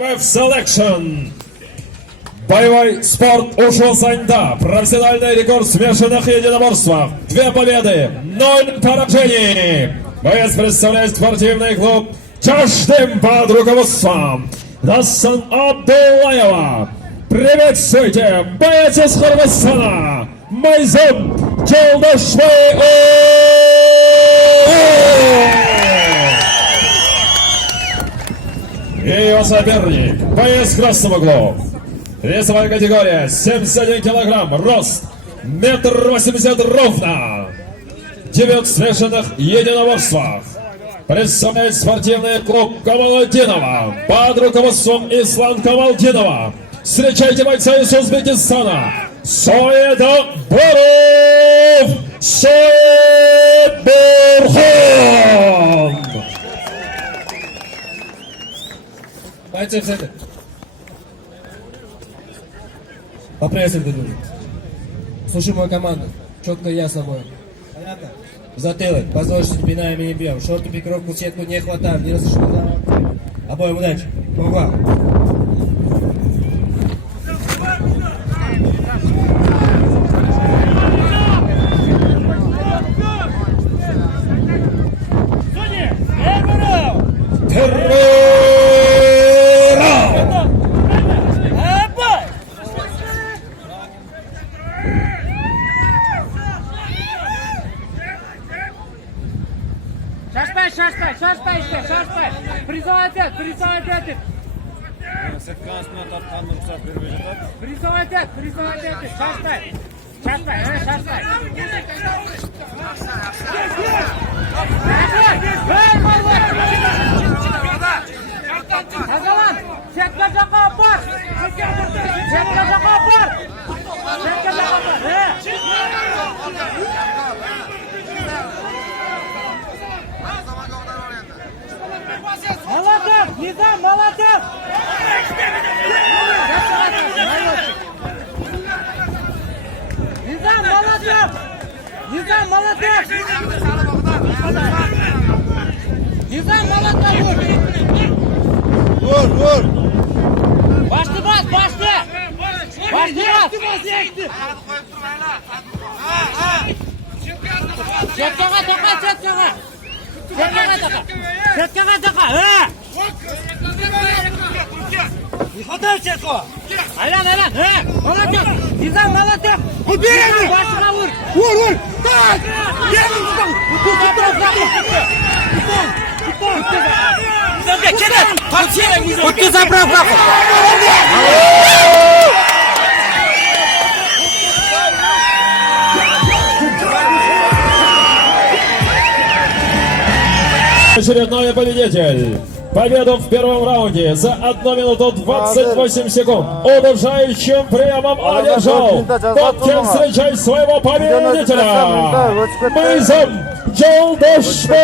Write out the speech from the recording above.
Selection. Боевой спорт ушел Саньда. Профессиональный рекорд в смешанных единоборствах. 2 победы, 0 поражений. Боец представляет спортивный клуб Чаштым под руководством Дасан Абдуллаева. Приветствуйте, боец из Кыргызстана Майзам Жолдошбай. И его соперник, боец красного угла. Весовая категория 71 килограмм, рост 1,80 м ровно. Дебют в смешанных единоборствах. Представляет спортивный клуб Камалдинова под руководством Ислам Камалдинова. Встречайте бойца из Узбекистана Соедбуров Соедбурхан. Бойцы в центр. Поприветствуем друг друга. Слушай мою команду. Четко и ясно бой. Понятно? Затылок. Позвольте спинаем и не бьем. Шорты, пикировку, сетку не хватаем. Не разрешено. Обоим удачи. Помогла. Шашпай. Призывайте. Сеткасына тартқан рұқсат бермей жатады. Призывайте. Шашпай. Тазалан, сетка жаққа бар. Молодец, Низам, молодец! Низам, молодец! Vur! Başlı bas! Setkaga taqa! Setkaga taqa! Хватай сетку! Aylan! Молодец! Nizam, молодец! Убей! Başına vur! Vur! Tak! Yemin tutam! Пути заправку! Очередной победитель. Победу в первом раунде за 1 минуту 28 секунд удушающим приемом одержал. Тот, встречай своего победителя. Майзам Жолдошбай.